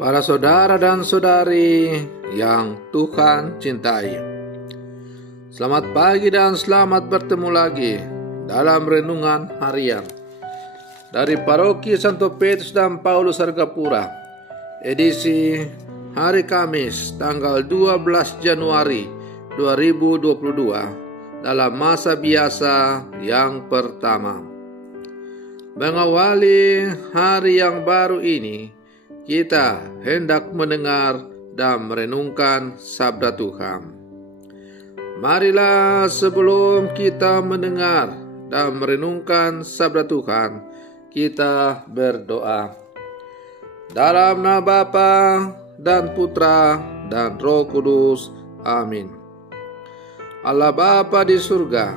Para saudara dan saudari yang Tuhan cintai, selamat pagi dan selamat bertemu lagi dalam renungan harian dari Paroki Santo Petrus dan Paulus Argapura, edisi hari Kamis tanggal 12 Januari 2022 dalam masa biasa yang pertama. Mengawali hari yang baru ini, kita hendak mendengar dan merenungkan sabda Tuhan. Marilah sebelum kita mendengar dan merenungkan sabda Tuhan, kita berdoa. Dalam nama Bapa dan Putra dan Roh Kudus. Amin. Allah Bapa di surga,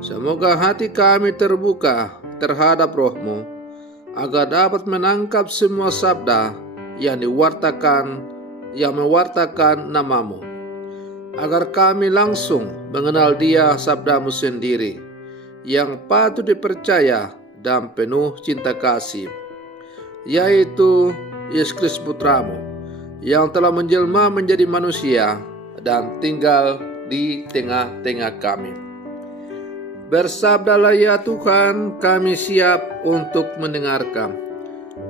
semoga hati kami terbuka terhadap Roh-Mu, agar dapat menangkap semua sabda yang mewartakan nama-Mu, agar kami langsung mengenal Dia, sabda-Mu sendiri, yang patut dipercaya dan penuh cinta kasih, yaitu Yesus Kristus Putra-Mu, yang telah menjelma menjadi manusia dan tinggal di tengah-tengah kami. Bersabdalah ya Tuhan, kami siap untuk mendengarkan.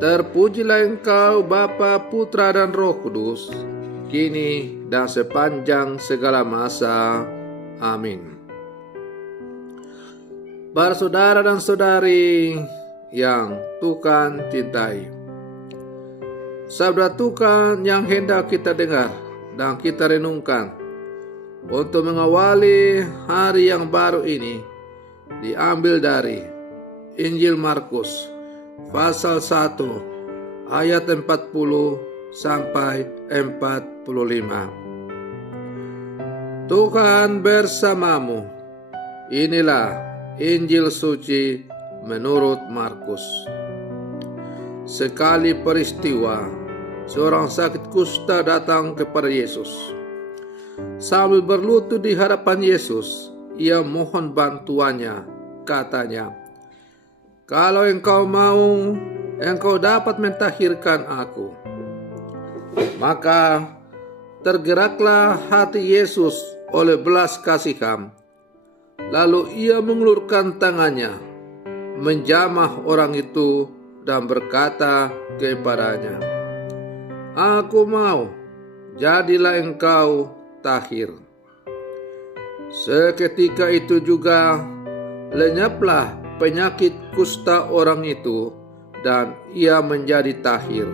Terpujilah Engkau Bapa, Putra dan Roh Kudus, kini dan sepanjang segala masa. Amin. Para saudara dan saudari yang Tuhan cintai, sabda Tuhan yang hendak kita dengar dan kita renungkan untuk mengawali hari yang baru ini diambil dari Injil Markus pasal 1 ayat 40 sampai 45. Tuhan bersamamu. Inilah Injil suci menurut Markus. Sekali peristiwa, seorang sakit kusta datang kepada Yesus. Sambil berlutut di hadapan Yesus, ia mohon bantuannya. Katanya, "Kalau engkau mau, engkau dapat mentahirkan aku." Maka tergeraklah hati Yesus oleh belas kasihan. Lalu ia mengulurkan tangannya, menjamah orang itu dan berkata kepadanya, "Aku mau, jadilah engkau tahir." Seketika itu juga lenyaplah penyakit kusta orang itu dan ia menjadi tahir.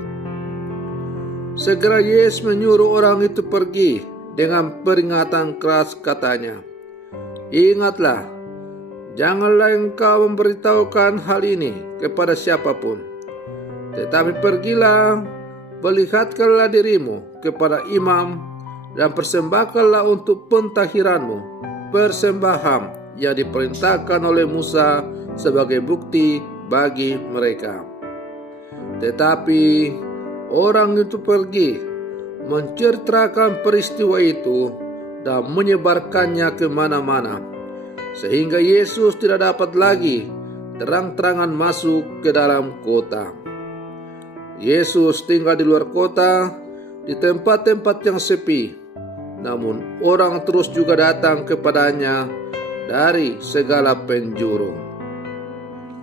Segera Yesus menyuruh orang itu pergi dengan peringatan keras, katanya, "Ingatlah, janganlah engkau memberitahukan hal ini kepada siapapun, tetapi pergilah, perlihatkanlah dirimu kepada imam dan persembahkanlah untuk pentahiranmu persembahan yang diperintahkan oleh Musa sebagai bukti bagi mereka." Tetapi orang itu pergi, menceritakan peristiwa itu dan menyebarkannya kemana-mana, sehingga Yesus tidak dapat lagi terang-terangan masuk ke dalam kota. Yesus tinggal di luar kota, di tempat-tempat yang sepi. Namun orang terus juga datang kepadanya dari segala penjuru.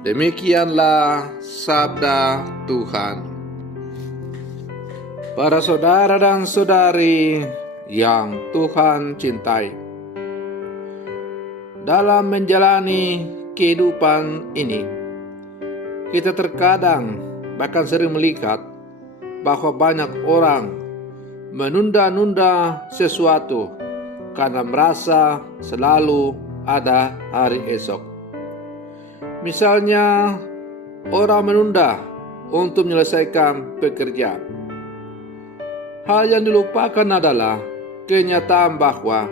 Demikianlah sabda Tuhan. Para saudara dan saudari yang Tuhan cintai, dalam menjalani kehidupan ini, kita terkadang bahkan sering melihat bahwa banyak orang menunda-nunda sesuatu karena merasa selalu ada hari esok. Misalnya, orang menunda untuk menyelesaikan pekerjaan. Hal yang dilupakan adalah kenyataan bahwa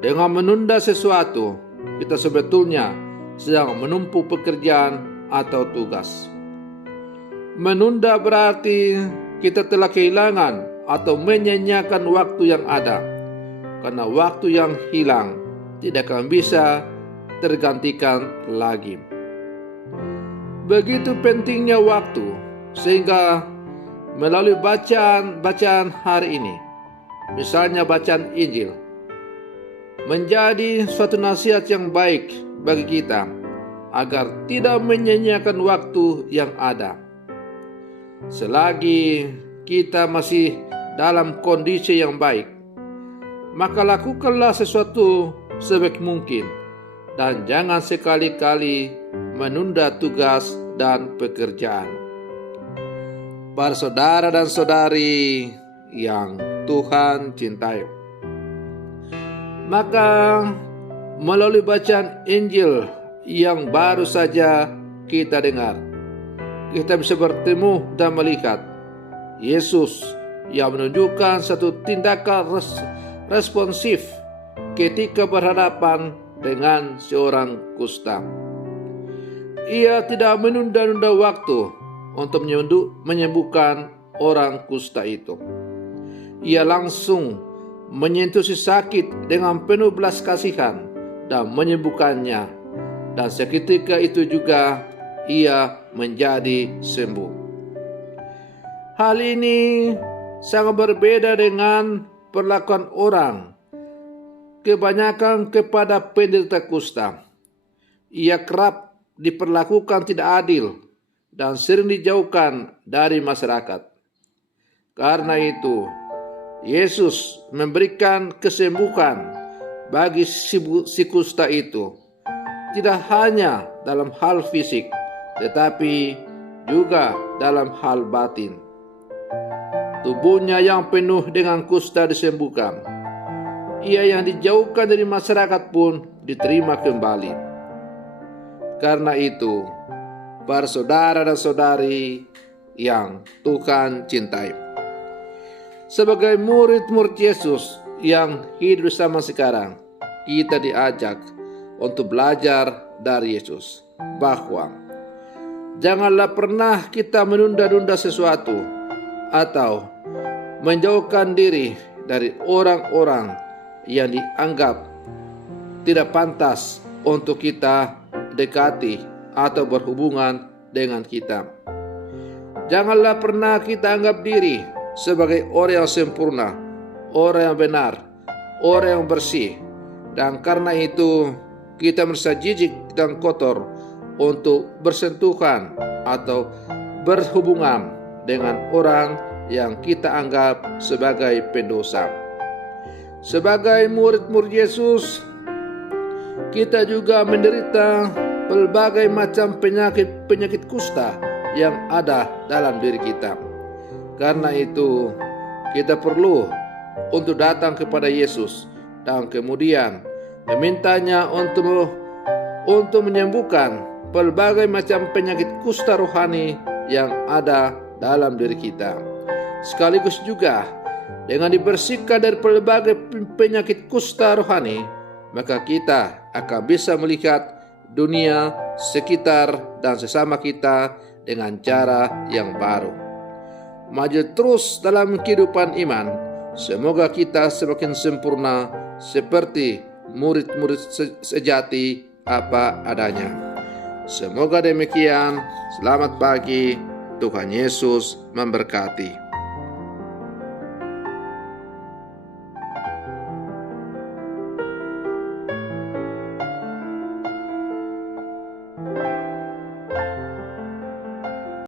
dengan menunda sesuatu, kita sebetulnya sedang menumpuk pekerjaan atau tugas. Menunda berarti kita telah kehilangan atau menyanyiakan waktu yang ada, karena waktu yang hilang tidak akan bisa tergantikan lagi. Begitu pentingnya waktu, sehingga melalui bacaan hari ini, misalnya bacaan Injil, menjadi suatu nasihat yang baik bagi kita agar tidak menyia-nyiakan waktu yang ada. Selagi kita masih dalam kondisi yang baik, maka lakukanlah sesuatu sebaik mungkin dan jangan sekali-kali menunda tugas dan pekerjaan. Para saudara dan saudari yang Tuhan cintai, maka melalui bacaan Injil yang baru saja kita dengar, kita bisa bertemu dan melihat Yesus yang menunjukkan satu tindakan responsif ketika berhadapan dengan seorang kusta. Ia tidak menunda-nunda waktu untuk menyembuhkan orang kusta itu. Ia langsung menyentuh si sakit dengan penuh belas kasihan dan menyembuhkannya, dan seketika itu juga ia menjadi sembuh. Hal ini sangat berbeda dengan perlakuan orang kebanyakan kepada penderita kusta. Ia kerap diperlakukan tidak adil dan sering dijauhkan dari masyarakat. Karena itu, Yesus memberikan kesembuhan bagi si kusta itu, tidak hanya dalam hal fisik, tetapi juga dalam hal batin. Tubuhnya yang penuh dengan kusta disembuhkan. Ia yang dijauhkan dari masyarakat pun diterima kembali. Karena itu, para saudara dan saudari yang Tuhan cintai, sebagai murid-murid Yesus yang hidup sama sekarang, kita diajak untuk belajar dari Yesus bahwa janganlah pernah kita menunda-nunda sesuatu atau menjauhkan diri dari orang-orang yang dianggap tidak pantas untuk kita dekati atau berhubungan dengan kita. Janganlah pernah kita anggap diri sebagai orang yang sempurna, orang yang benar, orang yang bersih, dan karena itu kita merasa jijik dan kotor untuk bersentuhan atau berhubungan dengan orang yang kita anggap sebagai pendosa. Sebagai murid-murid Yesus, kita juga menderita berbagai macam penyakit kusta yang ada dalam diri kita. Karena itu, kita perlu untuk datang kepada Yesus dan kemudian memintanya untuk menyembuhkan berbagai macam penyakit kusta rohani yang ada dalam diri kita. Sekaligus juga dengan dibersihkan dari berbagai penyakit kusta rohani, maka kita akan bisa melihat dunia sekitar dan sesama kita dengan cara yang baru. Maju terus dalam kehidupan iman. Semoga kita semakin sempurna seperti murid-murid sejati apa adanya. Semoga demikian. Selamat pagi. Tuhan Yesus memberkati.